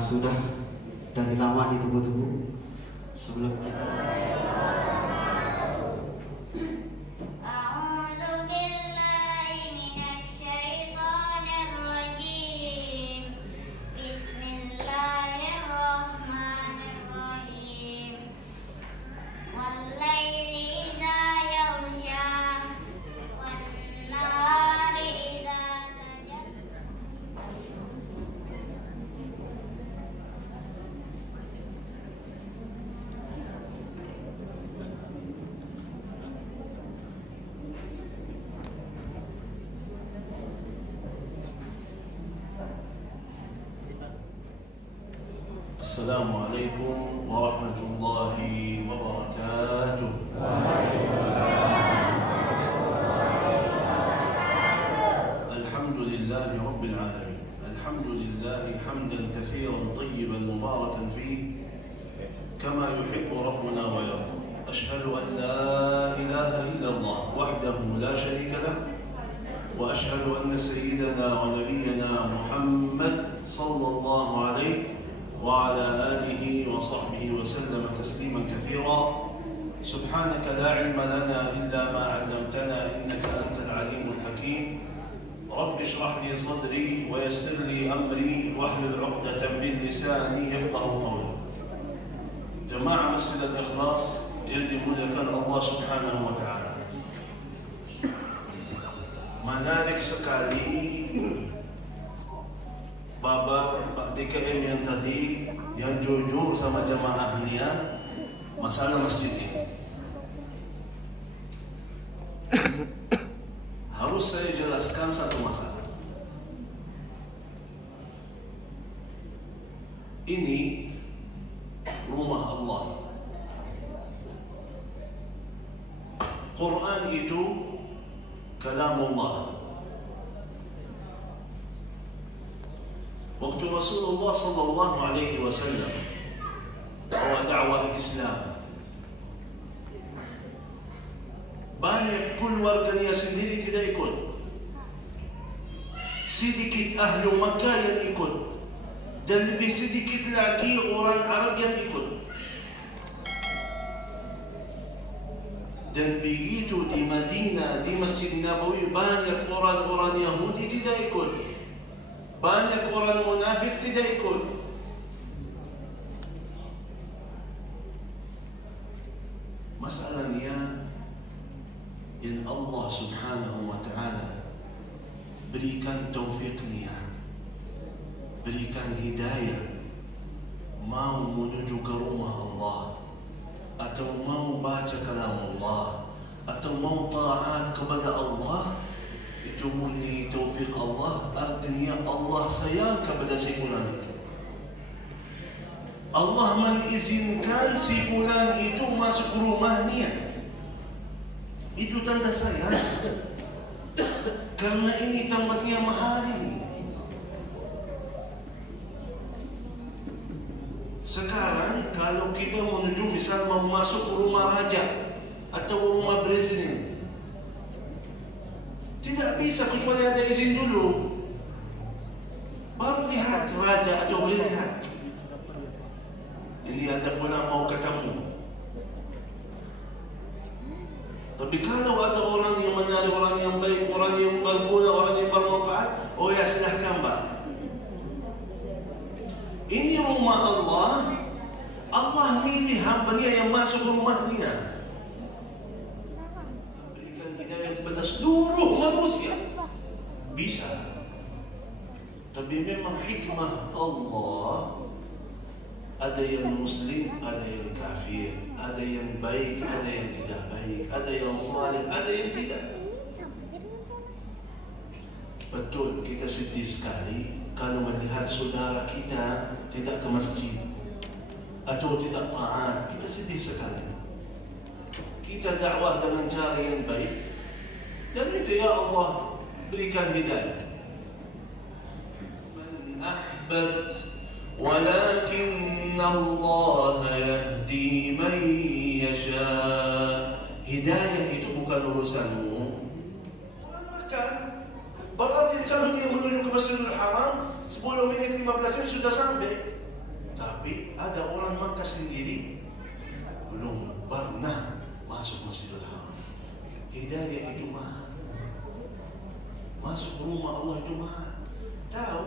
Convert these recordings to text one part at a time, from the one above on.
sudah dari lama ditunggu-tunggu. Sebelum kita Assalamualaikum warahmatullahi wabarakatuh. Alhamdulillahi rabbil alamin. Alhamdulillahi hamdan katsiran tayyiban mubarakan fihi kama yuhibbu rabbuna wa yarda. Ashhadu an la ilaha illallah wahdahu la sharika lah wa ashhadu anna sayyidana wa nabiyyana Muhammad sallallahu alaihi وعلى آله وصحبه وسلم تسليما كثيرا. سبحانك لا علم لنا إلا ما علمتنا إنك أنت العليم الحكيم. رب اشرح لي صدري ويسر لي أمري واحلل عقدة من لساني يفقه قولي. جماعة مسجد الإخلاص يدي ملكا الله سبحانه وتعالى. Menarik sekali Baba DKM yang tadi yang jujur sama jamaahnya masalah masjid ini. Harus saya jelaskan satu masalah. Ini rumah Allah. Quran itu kalamullah. Waktu Rasulullah sallallahu alaihi wasallam bawa dakwah Islam, banyak keluarganya sendiri tidak ikut. Sedikit ahlu Makkah yang ikut, dan lebih sedikit lagi orang Arab yang ikut. Dan begitu di Madinah, di Masjid Nabawi, banyak orang-orang Yahudi tidak ikut. Banyak orang munafik tidak ikut. Masalahnya yang Allah subhanahu wa ta'ala berikan taufiknya, berikan hidayah, mau menuju ke rumah Allah, atau mau baca kalam Allah, atau mau taat kepada Allah, itu murni taufik Allah. Artinya Allah sayang kepada si fulan itu. Allah mengizinkan si fulan itu masuk rumahnya. Itu tanda sayang. Karena ini tempatnya mahal ini. Sekarang kalau kita menuju misal mau masuk rumah raja atau rumah presiden, tidak bisa kecuali ada izin dulu. Baru lihat raja atau boleh lihat. Ini ada fulan mau ketemu. Tapi kalau ada orang yang menarik, orang yang baik, orang yang berguna, orang yang bermanfaat, oh ya silahkan Pak. Ini rumah Allah. Allah milih hamba-Nya yang masuk rumahnya. Kepada seluruh manusia bisa. Tapi memang hikmah Allah, ada yang muslim, ada yang kafir, ada yang baik, ada yang tidak baik, ada yang saleh, ada yang tidak. Betul, kita sedih sekali kalau melihat saudara kita tidak ke masjid atau tidak taat. Kita sedih sekali. Kita dakwah dengan cara yang baik, dan itu ya Allah berikan hidayah. Man ahbabt walakin Allah yahdi man yasha. Hidayah itu bukan urusanmu. Makan. Berarti kalau dia menuju ke Masjidil Haram 10 menit 15 menit sudah sampai. Tapi ada orang Makkah sendiri belum pernah masuk Masjidil Haram. Hidayah itu mahal. Masuk rumah Allah itu mahal. Tahu?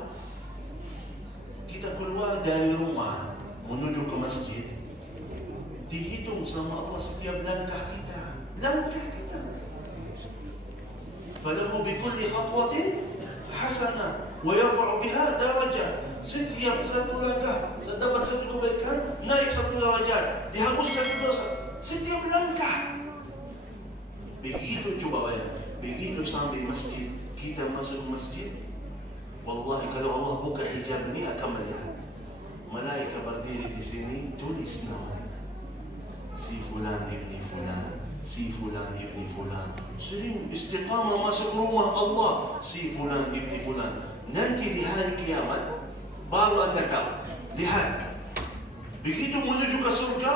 Kita keluar dari rumah menuju ke masjid, dihitung sama Allah setiap langkah kita. Langkah kita. Falahu bikulli khatwatin hasanah wa yarfa'u biha darajah. Setiap satu langkah dapat satu kebaikan, naik satu derajat, dihapus satu dosa. Setiap langkah. Begitu coba bayang. Begitu sampai masjid, kita masuk masjid. Wallahi kalau Allah buka hijab ini akan melihat malaikat berdiri di sini, tulis nama si fulan ibni fulan, si fulan ibni fulan. Sering istiqamah masuk rumah Allah, si fulan ibni fulan. Nanti di hari kiamat baru anda tahu. Lihat, begitu menuju ke surga,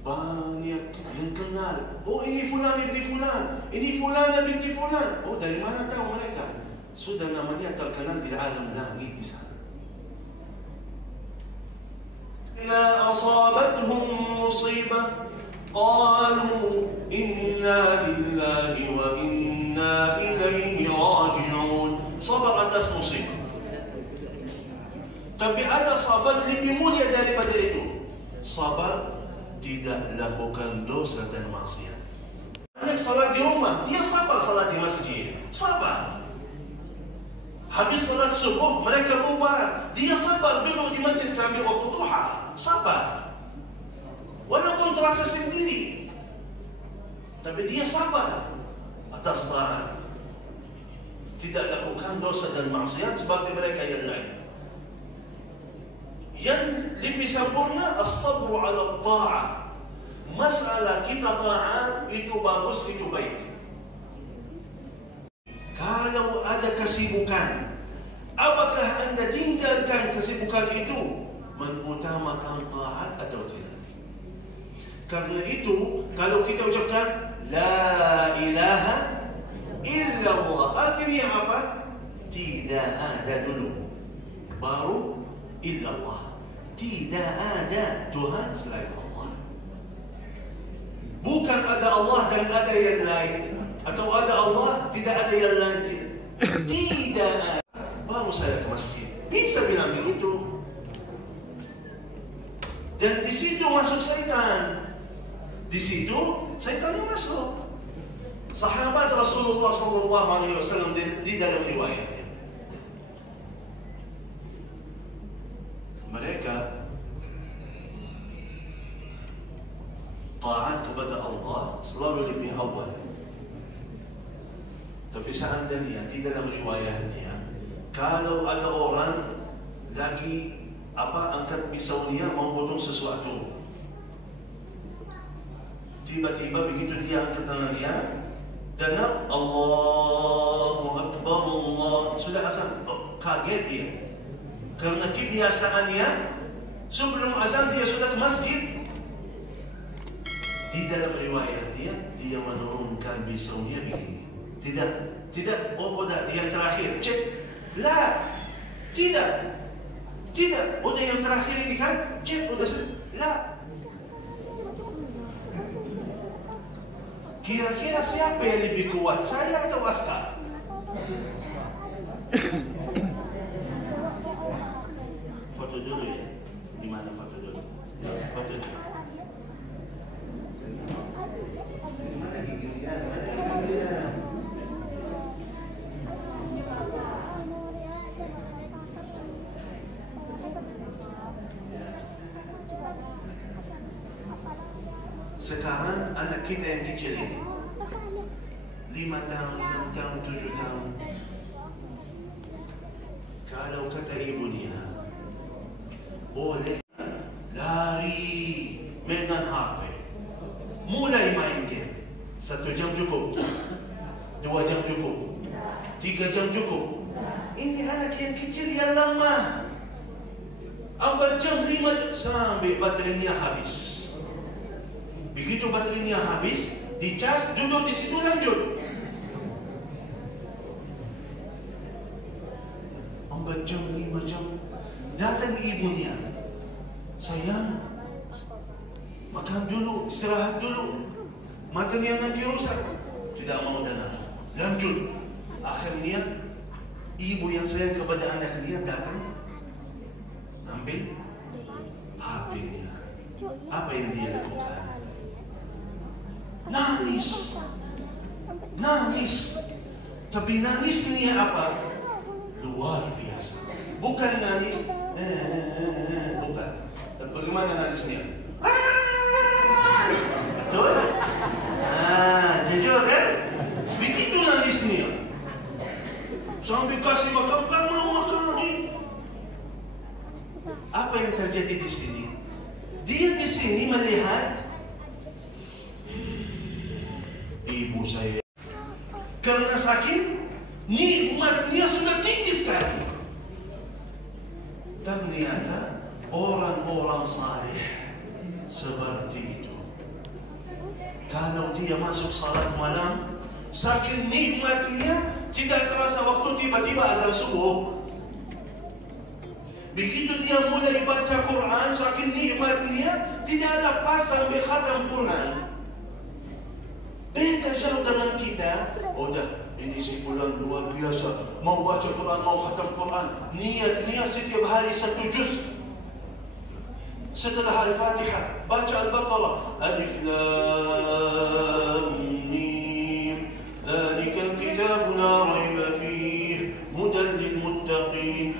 banyak yang kenal. Oh, ini fulan ibni fulan, ini fulan binti fulan. Oh, dari mana tahu mereka? Sudah namanya terkenal di alam langit di sana. إذا أصابتهم مصيبة قالوا إنا لله وإنا إليه راجعون. Sabar atas musibah. Tapi ada sabar lebih mulia daripada itu. Sabar tidak lakukan dosa dan maksiat. Banyak salat di rumah, dia sabar salat di masjid. Sabar. Habis salat subuh, mereka bubar. Dia sabar duduk di masjid sambil waktu duha. Sabar. Walaupun terasa sendiri, tapi dia sabar atas taat. Tidak lakukan dosa dan maksiat seperti mereka yang lain. Yang lebih sempurna, as-sabru ala ta'ah. Masalah kita taat, itu bagus, itu baik. Kalau ada kesibukan, apakah anda tinggalkan kesibukan itu, mengutamakan taat atau tidak? Karena itu, kalau kita ucapkan La ilaha illallah, artinya apa? Tidak ada dulu, baru illallah. Tidak ada Tuhan selain Allah. Bukan ada Allah dan ada yang lain, atau ada Allah, tidak ada yang lain. Tidak ada. Baru saya ke masjid. Bisa bilang begitu. Dan di situ masuk syaitan. Di situ syaitan yang masuk. Sahabat Rasulullah SAW di dalam riwayat, mereka taat kepada Allah selalu lebih awal. Tapi seandainya di dalam riwayatnya, kalau ada orang lagi angkat pisau dia mau potong sesuatu, tiba-tiba begitu dia angkat tangan dia, dengar Allahu Akbar, Allah sudah azan, kaget dia. Karena kebiasaannya sebelum azan dia sudah ke masjid. Di dalam riwayat dia menurunkan pisaunya begini. Tidak, udah yang terakhir, cek. La, tidak. Udah yang terakhir ini kan, cek, udah la. Kira-kira siapa yang lebih kuat, saya atau Askar? Foto dulu ya. Di mana foto dulu? Foto dulu. Sekarang anak kita yang kecil ini 5 tahun, 6 tahun, 7 tahun, kalau kata ibunya boleh lari megang HP, mulai main game, 1 jam cukup, 2 jam cukup, 3 jam cukup. Ini anak yang kecil yang lemah, 4 jam, 5 jam sampai baterainya habis. Begitu baterainya habis, dicas, duduk di situ lanjut. 4 jam, 5 jam, datang ibunya. sayang, makan dulu, istirahat dulu, matanya nanti rusak. Tidak mau dengar, lanjut. Akhirnya ibu yang sayang kepada anak dia datang ambil HP-nya. Apa yang dia lakukan? Nangis. Tapi nangisnya apa? Luar biasa. Bukan nangis, bukan. Tapi bagaimana nangisnya? Betul? Jujur kan? Begitu nangisnya. Sampai kasih makan, tak mau makan lagi. Apa yang terjadi di sini? Dia di sini melihat ibu saya karena sakit, nikmatnya sudah tinggi sekali. Ternyata orang-orang saleh seperti itu. Kalau dia masuk salat malam, saking nikmatnya tidak terasa waktu tiba-tiba azan subuh. Begitu dia mulai baca Quran, saking nikmatnya tidak lepas sampai khatam Quran. Beda jauh dengan kita. Udah, ini si fulan luar biasa, mau baca Quran, mau khatam Quran. Niat setiap hari 1 juz. Setelah Al-Fatihah, baca Al-Baqarah. Alif Lam Mim, Dzalikal Kitabu La Raiba Fihi, Hudan lil Muttaqin.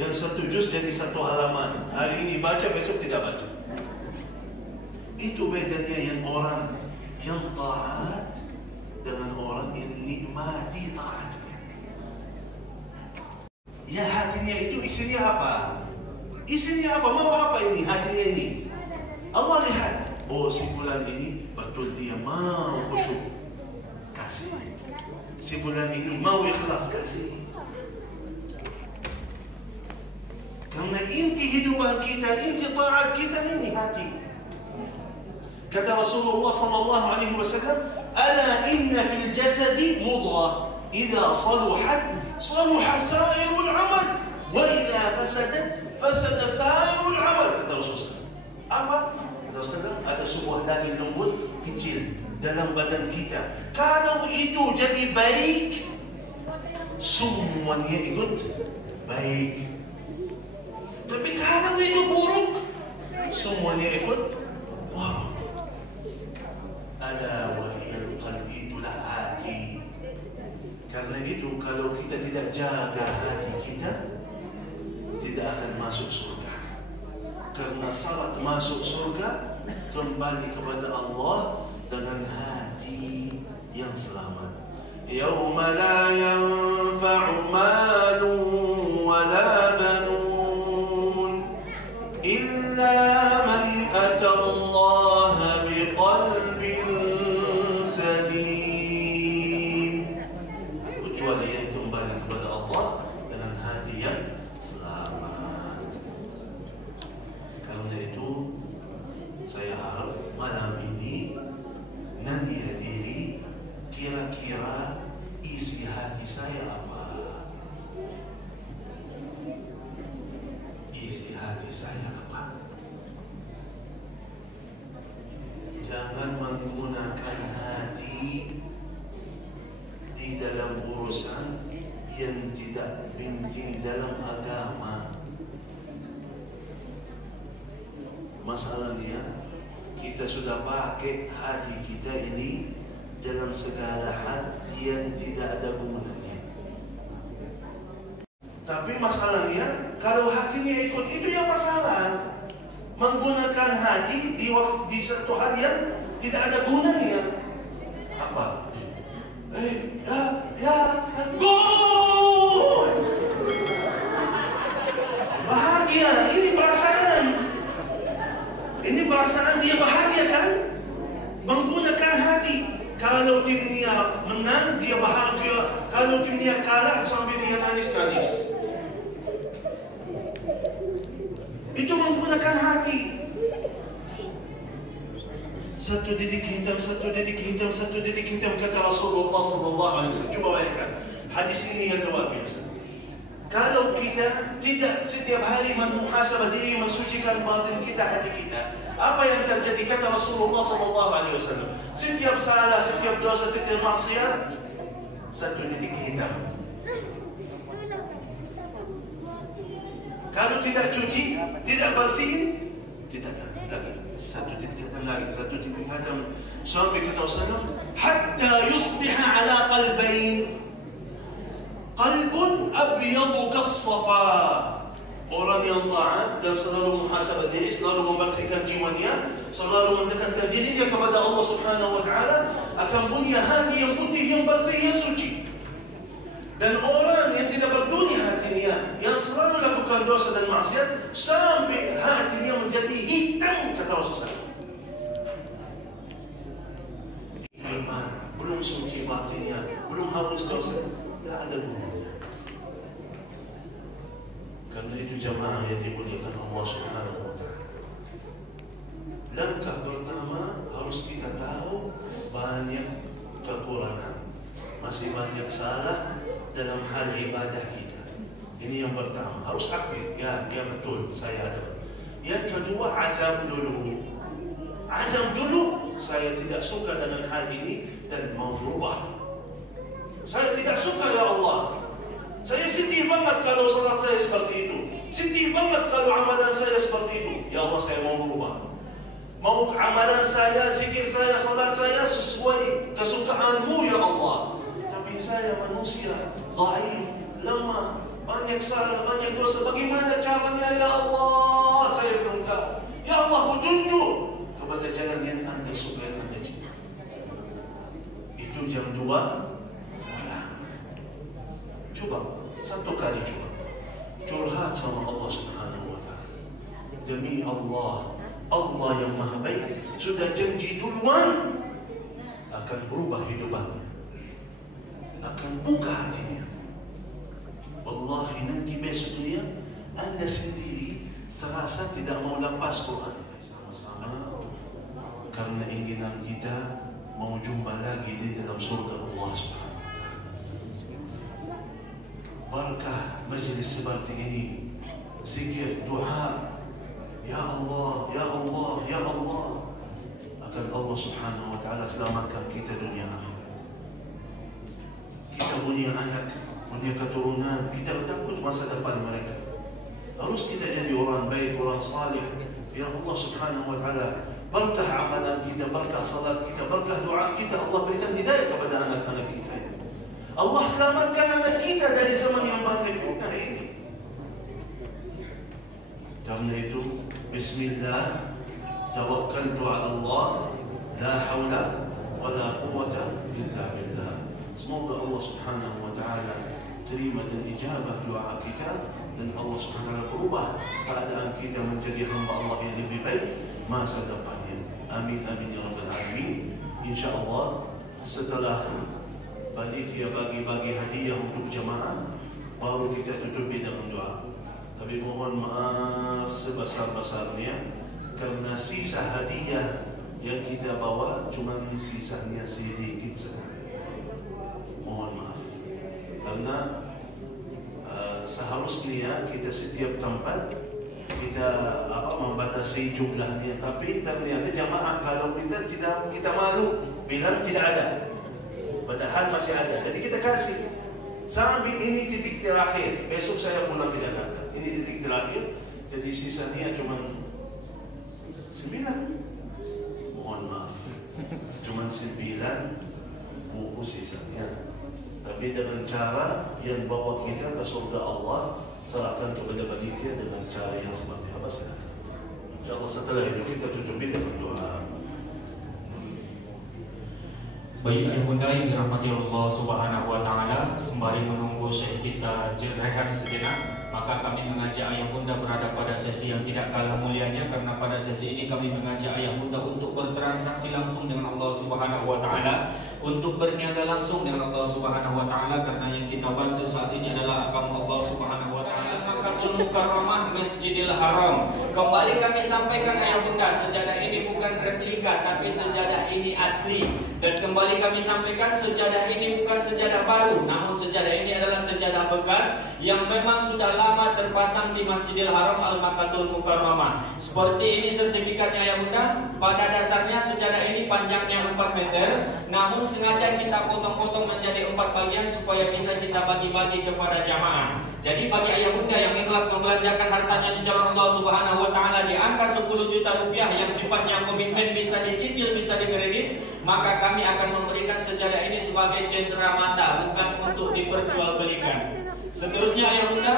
Yang 1 juz jadi 1 halaman. Hari ini baca, besok tidak baca. Itu bedanya yang orang yang taat dengan orang yang nikmati taatnya. Ya, hatinya itu isinya apa? Isinya apa? Mau apa ini? Hatinya ini. Allah lihat, oh si fulan ini betul dia mau khusyuk, kasih. Si fulan ini mau ikhlas, kasih. Karena inti hidupan kita, inti taat kita ini hati. Kata Rasulullah sallallahu alaihi wasallam, "Ala inna fil jasadi mudghah, idza saluhat saluha sa'irul 'amal, wa idza fasadat fasada sa'irul 'amal." Kata Rasulullah. Apa? Kata Rasulullah, ada sebuah daging lembut kecil dalam badan kita. Kalau itu jadi baik, semuanya ikut baik. Tapi kalau itu buruk, semuanya ikut buruk. Ada wahiyal qalbi, itulah hati. Karena itu kalau kita tidak jaga hati kita, tidak akan masuk surga. Karena syarat masuk surga kembali kepada Allah dengan hati yang selamat. Yauma la yanfa'u malun wala banun illa man atallaha biqalbin salim. Kecuali yang kembali kepada Allah dengan hati yang selamat. Karena itu saya harap malam ini nanti hadiri kira-kira isi hati saya apa? Isi hati saya apa? Jangan menggunakan hati di dalam urusan yang tidak penting dalam agama. Masalahnya kita sudah pakai hati kita ini dalam segala hal yang tidak ada gunanya. Tapi masalahnya kalau hatinya ikut itu yang masalah. Menggunakan hati di satu hal yang tidak ada gunanya. Apa? Gol! Bahagia, ini perasaan. Ini perasaan dia bahagia kan? Menggunakan hati. Kalau timnya menang, dia bahagia. Kalau timnya kalah, sampai dia nangis-nangis. Itu menggunakan hati. Satu titik hitam, satu titik hitam, satu titik hitam, kata Rasulullah SAW. Cuba bayangkan, hadis ini yang luar biasa. Kalau kita tidak setiap hari memuhasabah diri, mensucikan batin kita, hati kita, apa yang terjadi? Kata Rasulullah SAW, setiap salah, setiap dosa, setiap maksiat, satu titik hitam. Kalau tidak cuci, tidak bersih, tidak ada lagi. Satu titik hitam lagi, satu titik hitam. Sampai kata Rasulullah, hatta yusbiha ala qalbain, qalbun abyadu kassafa. Orang yang taat dan selalu muhasabah diri, selalu membersihkan jiwanya, selalu mendekatkan dirinya kepada Allah Subhanahu wa taala, akan punya hati yang putih, yang bersih, yang suci. Dan orang yang tidak peduli hatinya, yang selalu lakukan dosa dan maksiat, sampai hatinya menjadi hitam, kata Rasulullah. Iman belum suci batinnya, belum habis dosa, tidak ada gunanya. Karena itu jamaah yang dimuliakan Allah Subhanahu wa taala. Langkah pertama harus kita tahu banyak kekurangan, masih banyak salah dalam hal ibadah kita. Ini yang pertama, harus aktif. Ya betul, saya ada. Yang kedua, azam dulu. Azam dulu, saya tidak suka dengan hal ini dan mau berubah. Saya tidak suka, ya Allah. Saya sedih banget kalau salat saya seperti itu. Sedih banget kalau amalan saya seperti itu. Ya Allah, saya mau berubah. Mau amalan saya, zikir saya, salat saya sesuai kesukaanmu, ya Allah. Tapi saya manusia, dhaif, lemah, banyak salah, banyak dosa. Bagaimana caranya, ya Allah? Saya belum tahu. Ya Allah, petunjuk kepada jalan yang Anda suka, yang Anda cinta. Itu jam 2 malam. Coba, satu kali coba. Curhat sama Allah Subhanahu wa taala. Demi Allah, Allah yang Maha Baik sudah janji duluan akan berubah hidupannya, akan buka hatinya. Wallahi nanti besok dia Anda sendiri terasa tidak mau lepas Quran. Sama-sama karena inginan kita mau jumpa lagi di dalam surga Allah Subhanahu wa taala. Barakah majlis seperti ini, zikir, doa, ya Allah, ya Allah, ya Allah, akan Allah Subhanahu wa taala selamatkan kita dunia akhirat. Kita punya anak, punya keturunan, kita takut masa depan mereka. Harus kita jadi orang baik, orang salih. Ya Allah Subhanahu wa taala, berkah amalan kita, berkah salat kita, berkah doa kita, Allah berikan hidayah kepada anak-anak kita. Allah selamatkan anak kita dari zaman yang banyak fitnah ini. Karena itu, Bismillah, tawakkaltu ala Allah, la hawla wa la quwwata illa billah. Semoga Allah Subhanahu wa taala terima dan ijabah doa kita, dan Allah Subhanahu wa taala berubah keadaan kita menjadi hamba Allah yang lebih baik masa depannya. Amin amin ya rabbal alamin. Insyaallah setelah panitia bagi-bagi hadiah untuk jemaah, baru kita tutupi dengan doa. Tapi mohon maaf sebesar-besarnya karena sisa hadiah yang kita bawa cuma sisanya sedikit sekali. Mohon maaf. Karena seharusnya kita setiap tempat kita membatasi jumlahnya, tapi ternyata jamaah kalau kita malu bilang tidak ada, padahal masih ada. Jadi kita kasih sampai ini titik terakhir. Besok saya pulang tidak datang. Ini titik terakhir. Jadi sisanya cuma 9. Mohon maaf, cuma 9 buku sisanya. Tapi dengan cara yang bawa kita ke surga Allah, serahkan kepada panitia dengan cara yang seperti apa silakan. InsyaAllah setelah itu kita tutupi dengan doa. Baik ayah bunda yang dirahmati Allah Subhanahu wa taala, sembari menunggu syekh kita rehat sejenak, Maka kami mengajak ayah bunda berada pada sesi yang tidak kalah mulianya, karena pada sesi ini kami mengajak ayah bunda untuk bertransaksi langsung dengan Allah Subhanahu wa taala, untuk berniaga langsung dengan Allah Subhanahu wa taala, karena yang kita bantu saat ini adalah agama Allah Subhanahu wa taala. Makkatul Mukarramah, Masjidil Haram. Kembali kami sampaikan ayah bunda, sejadah ini bukan replika tapi sejadah ini asli. Dan kembali kami sampaikan, sejadah ini bukan sejadah baru, namun sejadah ini adalah sejadah bekas yang memang sudah lama terpasang di Masjidil Haram Al-Makkatul Mukarramah. Seperti ini sertifikatnya ayah bunda. Pada dasarnya sejadah ini panjangnya 4 meter, namun sengaja kita potong-potong menjadi 4 bagian supaya bisa kita bagi-bagi kepada jamaah. Jadi bagi ayah bunda yang ikhlas membelanjakan hartanya di jalan Allah Subhanahu wa taala di angka 10 juta rupiah yang sifatnya komitmen, bisa dicicil, bisa dikredit, maka kami akan memberikan sejadah ini sebagai cenderamata, bukan untuk diperjualbelikan. Seterusnya ayah bunda,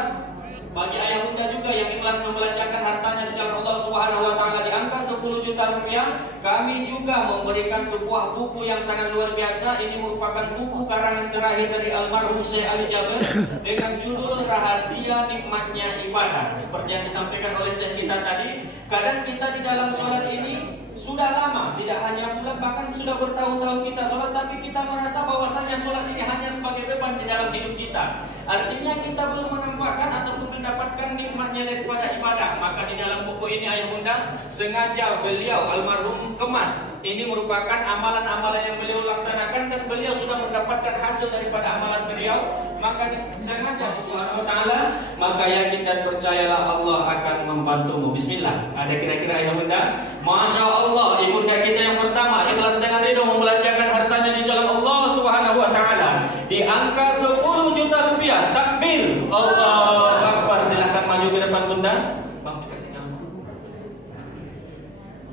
bagi ayah bunda juga yang ikhlas membelanjakan hartanya di jalan Allah Subhanahu wa taala di angka 10 juta rupiah, kami juga memberikan sebuah buku yang sangat luar biasa. Ini merupakan buku karangan terakhir dari almarhum Syekh Ali Jaber dengan judul Rahasia Nikmatnya Ibadah. Seperti yang disampaikan oleh Syekh kita tadi, kadang kita di dalam sholat ini sudah lama, tidak hanya bulan, bahkan sudah bertahun-tahun kita sholat, tapi kita merasa bahwasanya sholat ini hanya sebagai beban di dalam hidup kita. Artinya kita belum menampakkan ataupun mendapatkan nikmatnya daripada ibadah. Maka di dalam buku ini ayah bunda, sengaja beliau almarhum kemas. Ini merupakan amalan-amalan yang beliau laksanakan dan beliau sudah mendapatkan hasil daripada amalan beliau. Maka sengaja Subhanahu wa taala, maka yakin dan percayalah Allah akan membantumu. Bismillah. Ada kira-kira ayah bunda? Masya Allah, ibunda kita yang pertama ikhlas dengan ridho membelanjakan hartanya di jalan Allah Subhanahu wa taala di angka 10 juta rupiah. Takbir, Allahu Akbar. Silahkan maju ke depan bunda. Bang, dikasih nama.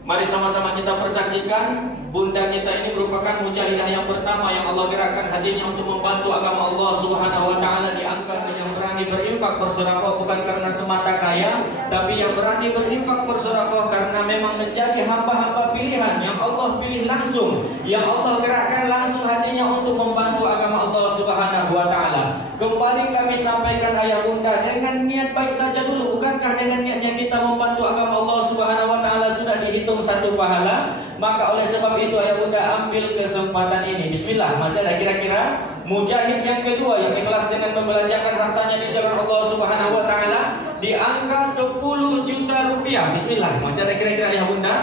Mari sama-sama kita persaksikan, bunda kita ini merupakan mujahidah yang pertama yang Allah gerakkan hatinya untuk membantu agama Allah Subhanahu wa taala di angka yang berani berinfak bersedekah bukan karena semata kaya, tapi yang berani berinfak bersedekah karena memang menjadi hamba-hamba pilihan yang Allah pilih langsung, yang Allah gerakkan langsung hatinya untuk membantu agama Allah Subhanahu wa taala. Kembali kami sampaikan ayah bunda, dengan niat baik saja dulu. Bukankah dengan niatnya kita membantu agama Allah Subhanahu wa taala sudah dihitung satu pahala? Maka oleh sebab itu ayah bunda, ambil kesempatan ini. Bismillah. Masih ada kira-kira mujahid yang kedua yang ikhlas dengan membelanjakan hartanya di jalan Allah Subhanahu wa taala di angka 10 juta rupiah. Bismillah. Masih ada kira-kira ayah bunda?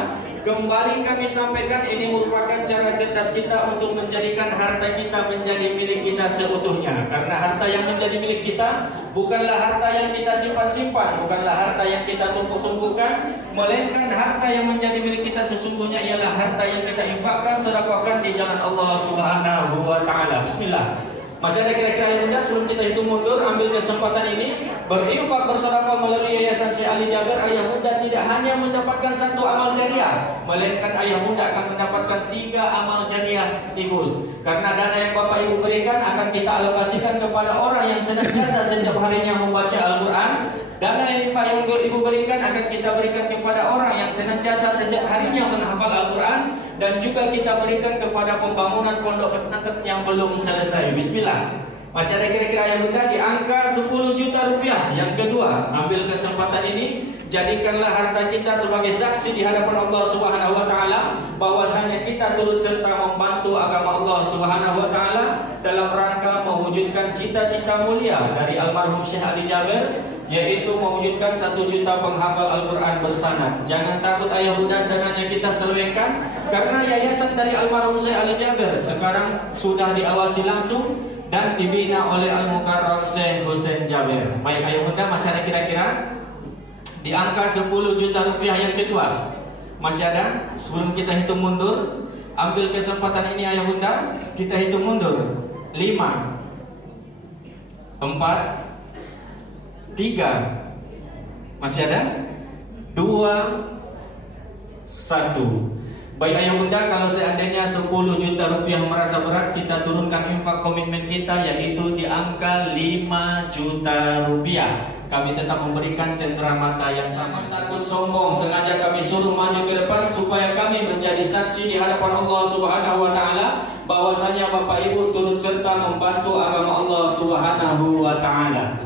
Kembali kami sampaikan, ini merupakan cara cerdas kita untuk menjadikan harta kita menjadi milik kita seutuhnya. Karena harta yang menjadi milik kita bukanlah harta yang kita simpan-simpan, bukanlah harta yang kita tumpuk-tumpukkan, melainkan harta yang menjadi milik kita sesungguhnya ialah harta yang kita infakkan, sedekahkan di jalan Allah Subhanahu wa taala. Bismillah. Masih ada kira-kira ayah bunda? Sebelum kita hitung mundur, ambil kesempatan ini berinfak bersedekah melalui Yayasan Syekh Ali Jaber. Ayah bunda tidak hanya mendapatkan satu amal jariah, melainkan ayah bunda akan mendapatkan 3 amal jariah sekaligus. Karena dana yang bapak ibu berikan akan kita alokasikan kepada orang yang senantiasa setiap harinya membaca Al-Quran. Dana yang ibu berikan akan kita berikan kepada orang yang senantiasa setiap harinya menghafal Al-Quran, dan juga kita berikan kepada pembangunan pondok pesantren yang belum selesai. Bismillah. Masih ada kira-kira ayah bunda? Di angka 10 juta rupiah yang kedua, ambil kesempatan ini, jadikanlah harta kita sebagai saksi di hadapan Allah Subhanahu wa taala bahwasanya kita turut serta membantu agama Allah Subhanahu wa taala dalam rangka mewujudkan cita-cita mulia dari almarhum Syekh Ali Jaber, yaitu mewujudkan 1 juta penghafal Al-Quran bersanad. Jangan takut ayah bunda, dananya kita selewengkan, karena yayasan dari almarhum Syekh Ali Jaber sekarang sudah diawasi langsung dan dibina oleh Al-Mukarram Syekh Husain Jaber. Baik ayah bunda, masih ada kira-kira? Di angka 10 juta rupiah yang kedua, masih ada? Sebelum kita hitung mundur, ambil kesempatan ini ayah bunda, kita hitung mundur. 5 4 3, masih ada? 2 1. Baik ayah bunda, kalau seandainya 10 juta rupiah merasa berat, kita turunkan infak komitmen kita, yaitu di angka 5 juta rupiah. Kami tetap memberikan cenderamata yang sama. Takut sombong, sengaja kami suruh maju ke depan supaya kami menjadi saksi di hadapan Allah Subhanahu wa taala bahwasanya bapak ibu turut serta membantu agama Allah Subhanahu wa taala.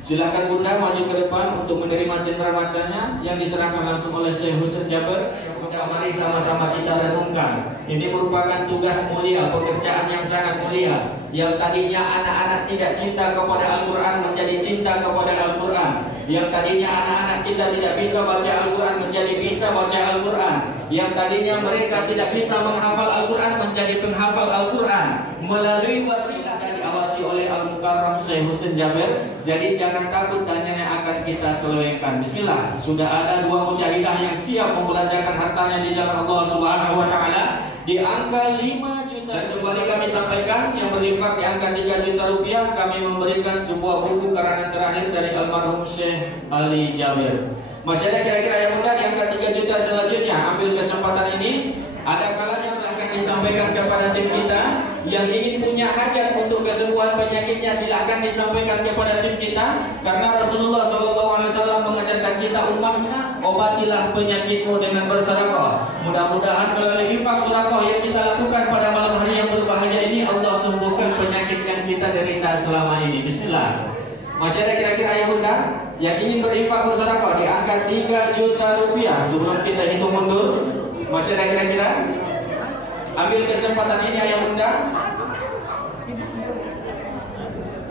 Silakan Bunda maju ke depan untuk menerima cendera matanya yang diserahkan langsung oleh Syekh Husain Jaber. Bunda, mari sama-sama kita renungkan. Ini merupakan tugas mulia, pekerjaan yang sangat mulia. Yang tadinya anak-anak tidak cinta kepada Al-Quran menjadi cinta kepada Al-Quran. Yang tadinya anak-anak kita tidak bisa baca Al-Quran menjadi bisa baca Al-Quran. Yang tadinya mereka tidak bisa menghafal Al-Quran menjadi penghafal Al-Quran melalui wasilah dan diawasi oleh Al-Mukarram Syekh Husain Jaber. Jadi jangan takut dan yang akan kita selewengkan. Bismillah. Sudah ada 2 mujahidah yang siap membelanjakan hartanya di jalan Allah Subhanahu wa taala di angka 5 juta. Dan kembali kami sampaikan yang berinfak di angka 3 juta rupiah, kami memberikan sebuah buku karangan terakhir dari almarhum Syekh Ali Jaber. Masih ada kira-kira yang muda di angka 3 juta selanjutnya. Ambil kesempatan ini. Ada kalanya silahkan disampaikan kepada tim kita yang ingin punya hajat untuk kesembuhan penyakitnya, silahkan disampaikan kepada tim kita. Karena Rasulullah SAW mengajarkan kita umatnya, obatilah penyakitmu dengan bersedekah. Mudah-mudahan melalui infak sedekah yang kita lakukan pada malam hari yang berbahagia ini, Allah sembuhkan penyakit yang kita derita selama ini. Bismillah. Masih ada kira-kira yang muda yang ingin berinfak bersedekah di angka 3 juta rupiah sebelum kita hitung mundur? Masih ada kira-kira? Ambil kesempatan ini ayah bunda.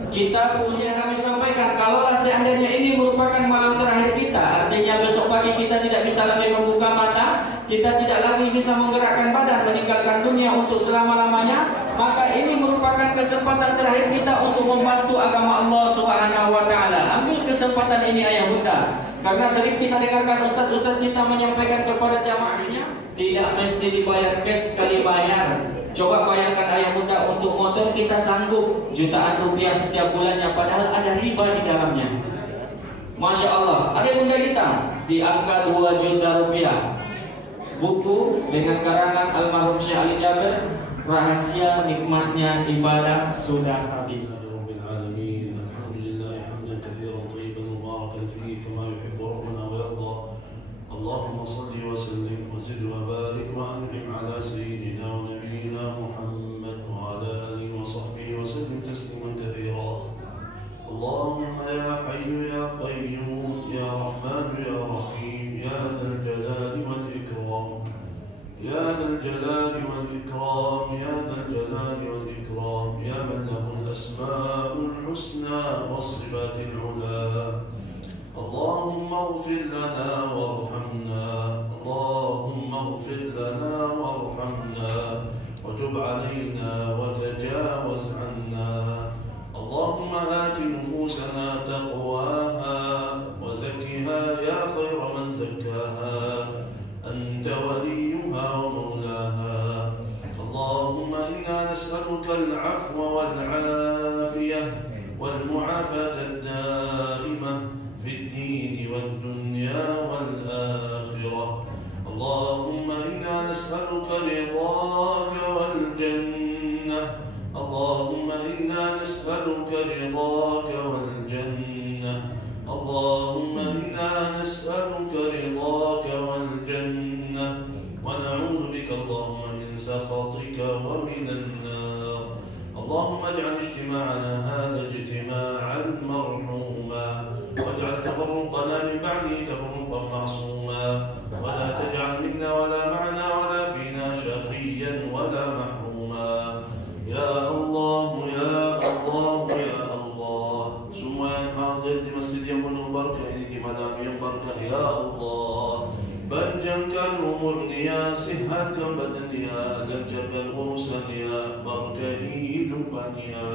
Kita punya kami sampaikan, kalaulah seandainya ini merupakan malam terakhir kita, artinya besok pagi kita tidak bisa lagi membuka mata, kita tidak lagi bisa menggerakkan badan, meninggalkan dunia untuk selama-lamanya, maka ini merupakan kesempatan terakhir kita untuk membantu agama Allah Subhanahu wa taala. Ambil kesempatan ini ayah bunda. Karena sering kita dengarkan ustaz-ustaz kita menyampaikan kepada jamaahnya, tidak mesti dibayar cash sekali bayar. Coba bayangkan ayah bunda, untuk motor kita sanggup jutaan rupiah setiap bulannya, padahal ada riba di dalamnya. Masya Allah, ada bunda kita di angka 2 juta rupiah. Buku dengan karangan almarhum Syekh Ali Jaber, Rahasia Nikmatnya Ibadah sudah habis. اللهم صل وسلم وزد وبارك وانعم على سيدنا ونبينا محمد وعلى اله وصحبه وسلم تسليما كثيرا. اللهم يا حي يا قيوم يا رحمن يا رحيم يا ذا الجلال والاكرام يا ذا الجلال والاكرام يا ذا الجلال والاكرام يا من له الاسماء الحسنى والصفات العلى. اللهم اغفر لنا وارحمنا، اللهم اغفر لنا وارحمنا وتب علينا وتجاوز عنا. اللهم آت نفوسنا تقواها وزكها يا خير من زكاها، أنت وليها ومولاها. اللهم إنا نسألك العفو والعافية والمعافاة الدائمة في الدين والدنيا والآخرة. اللهم إنا نسألك رضاك والجنة، اللهم إنا نسألك رضاك والجنة، اللهم إنا نسألك رضاك والجنة، ونعوذ بك اللهم من سخطك ومن النار. اللهم اجعل اجتماعنا هذا اجتماعا مرحوما، واجعل تفرقنا من بعده تفرقا معصوما، ولا تجعل منا ولا معنا ولا فينا شقيا ولا محروما. يا الله يا الله يا الله. Semua yang hadir di masjid yang penuh berkah ini, di malam yang berkah, ya Allah, panjangkan umurnya, sihatkan badannya, lancarkan urusannya, berkahi hidupannya.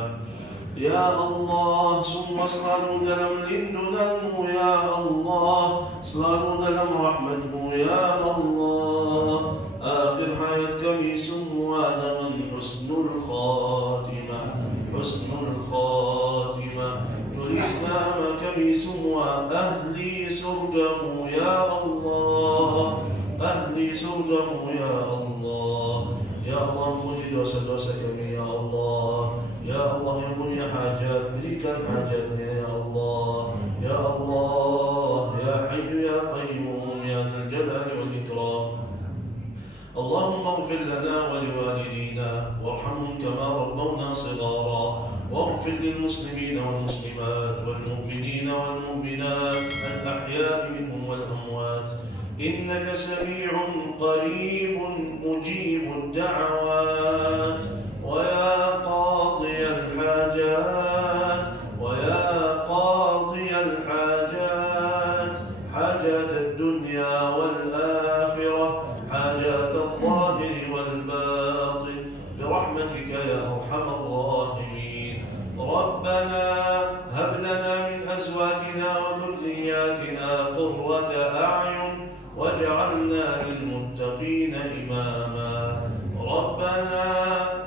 Ya Allah, semua selalu dalam lindunganmu ya Allah, selalu dalam rahmatmu ya Allah. Akhir hayat kami semua dengan husnul khatimah, husnul khatimah. Tulis nama kami semua ahli surgamu ya Allah, ahli surgamu ya Allah. Ya Allah, ampuni dosa-dosa kami ya Allah. Ya Allah yang punya hajat, berikan hajatnya ya Allah. Ya Allah, ya Hayyu ya Qayyum ya Dzal Jalali wal Ikram. Allahumma ighfir lana wa liwalidina warhamhum kama rabbawna shighara. واغفر واغفر للمسلمين والمسلمات والمؤمنين والمؤمنات الأحياء منهم والأموات إنك سميع قريب مجيب الدعوات ويا قاضي الحاجات حاجات الدنيا والآخرة حاجات الظاهر والباطن برحمتك يا أرحم الراحمين. ربنا هب لنا من أزواجنا وذرياتنا قرة أعين واجعلنا للمتقين إماما. ربنا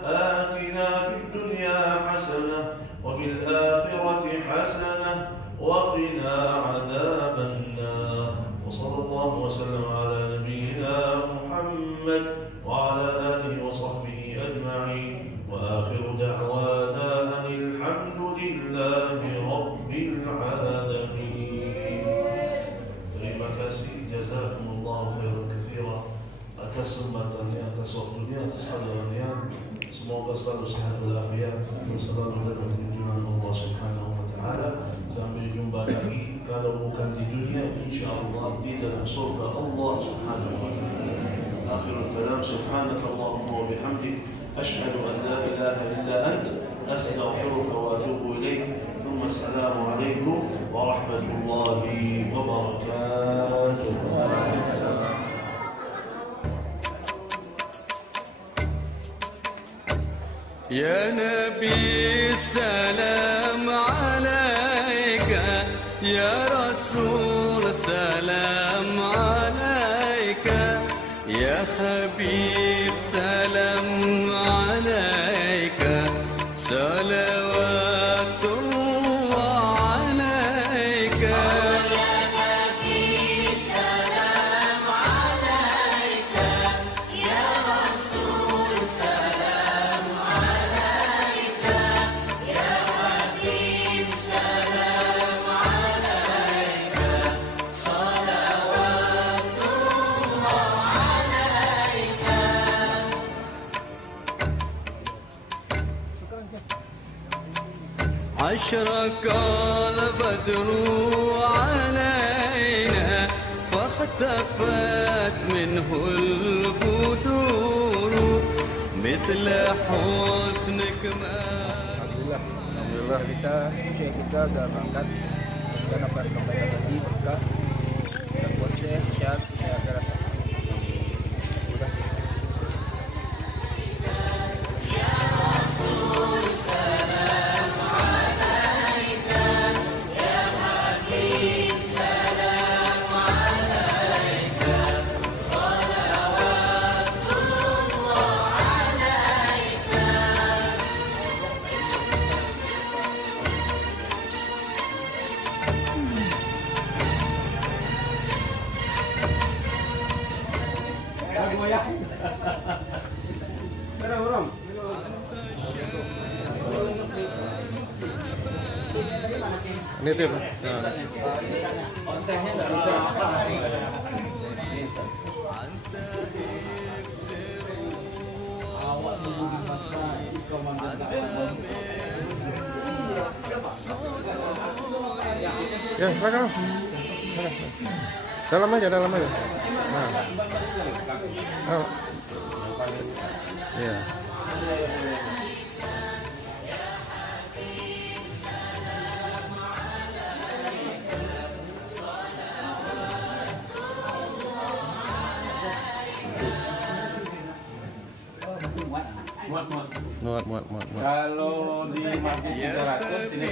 آتنا في الدنيا حسنة وفي الآخرة حسنة وقنا عذاب النار. وصلى الله وسلم على نبينا محمد وعلى آله وصحبه أجمعين وآخر دعوانا أن الحمد لله رب العالمين. Terima kasih, jazakumullahu khairan katsira atas kesempatannya, atas waktunya, atas hadirannya. Semoga selalu sehat walafiat dan selalu dalam lindungan Allah Subhanahu wa taala. Sampai jumpa lagi, kalau bukan di dunia insyaallah di dalam surga Allah Subhanahu wa taala. Akhirul kalam, subhanakallahumma wa bihamdik asyhadu an la ilaha illa ant astaghfiruka wa atubu ilaik. ثم السلام عليكم ورحمة الله وبركاته. يا نبي السلام عليك، يا رسول سلام عليك، يا حبيب سلام عليك، صلوات الله عليك. يا نبي سلام عليك، يا رسول سلام عليك، يا حبيب سلام عليك، صلوات الله عليك. أشرق البدر علينا فاختفت منه البدور مثل حسنك ما. Alhamdulillah kita sudah berangkat dan akan sampai lagi berkah dan buat saya sehat sehat. Ini tuh. Osehnya nggak bisa apa. Awak menunggu masa komandan. Ya, silakan. Dalam aja. Nah. Oh. Ya. Muat. Kalau di masjid 300, ini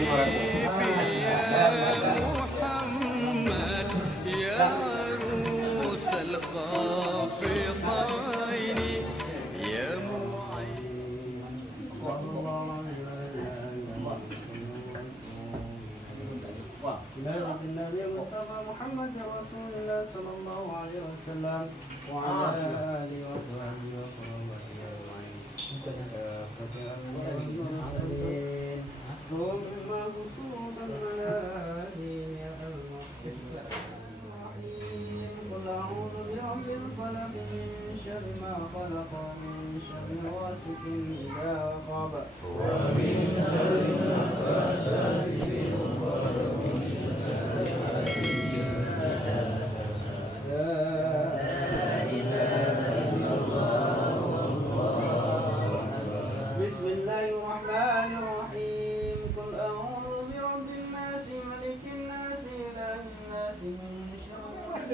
ومن شر Kau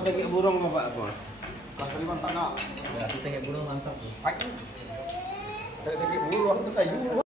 tengok burung apa kau? Kalimantan tak nak. Ya, Kita tengok burung mantap. Tengok burung tu kayu.